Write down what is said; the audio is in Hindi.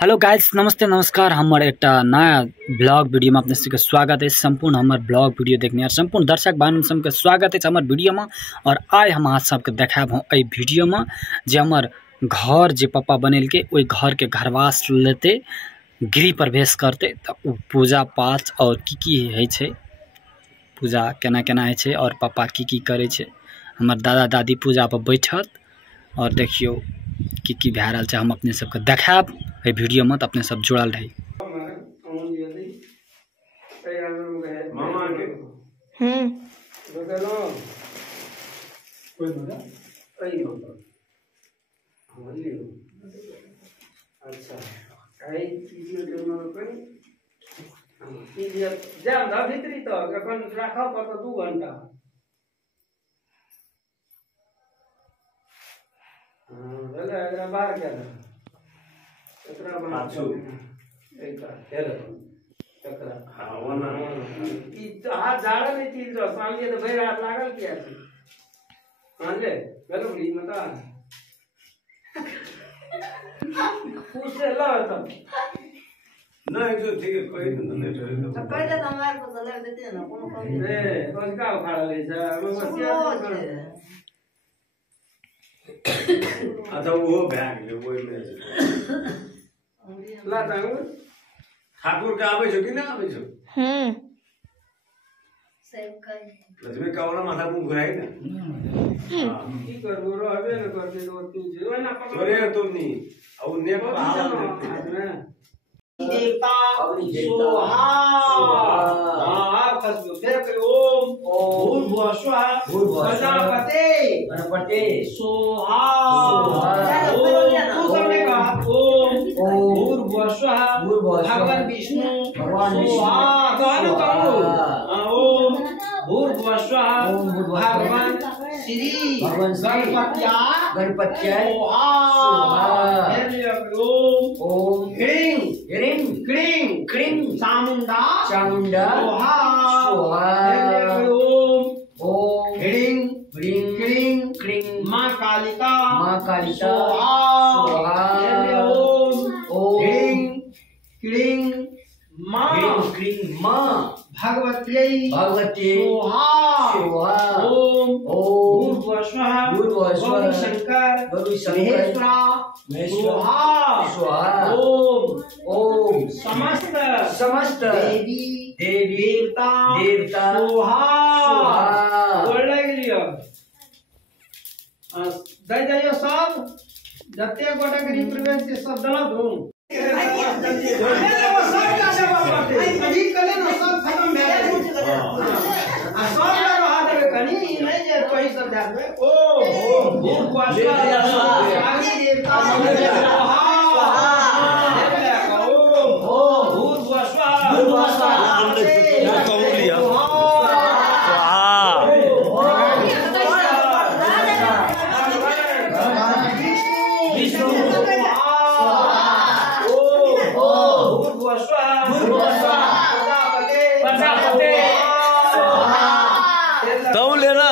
हेलो गाइस, नमस्ते नमस्कार। हमारे एक नया ब्लॉग वीडियो में अपने सबके स्वागत है। संपूर्ण हमारे ब्लॉग वीडियो देखने और संपूर्ण दर्शक भाई सबके स्वागत है हमारे वीडियो में। और आए हम आज सबके देखाब हूँ ए वीडियो में जे हमार घर जे पापा बनेल के वही घर के घरवास लेते गृह प्रवेश करते तो पूजा पाठ और की है छे, पूजा केना केना है छे और पापा की करे छे। हमार दादा दादी पूजा पर बैठत और देखियो की भै रहल छे। हम अपने सबके देखाब ए वीडियो में, तो अपने सब जुड़ल रही। भीतरी तो राखा पड़ 2 घंटा बाहर क्या हाथ झाड़ा नहीं चीज सामने तो भाई हाथ लागल क्या मान ले गलो बड़ी मता पूछे ला तब नहीं जो ठीक है कोई नहीं ठहरे तो पहले तो हमारे को लग देते ना कोनो कम ए कौन का उखाड़ ले जा मैं अच्छा वो बैग ले वो ले ला ताऊ ठाकुर के आवे छो कि ना आवे छो सब कहीं लजमे कावला माथा मुंह घुराई ना हां की करबो रहबे न करते तो तू जे ना छोरे तो नहीं अब नेक हाल दे देवता सोहा आप खसबो फिर ओम भूर्भुवः स्वः गणपते सोहा तू सबने कहा ओम भूर्भुवः स्वः भगवान विष्णु सोहा दोनों कहो ओम भूर्भुवः स्वः भगवान श्री गणपत्या सोहा ओम क्रीं चामुंडा सोहा ओम क्रीं मां कालिका सोहा ओम क्रीं मां भगवत्यै सोहा ओम भूर्भुवः स्वः गौरी शंकर सोहा ओम समस्त देवी देवता सोहा बोल लियो दे जाइयो सब जते गोटा गरीब प्रवेश से सब दला दूं अजी कले न सब खत्म भे आ सब रहा देबे कनी नहीं जे कोई सब जा दे ओ भूर्भुवः स्वः आदि देवता सोहा तो लेना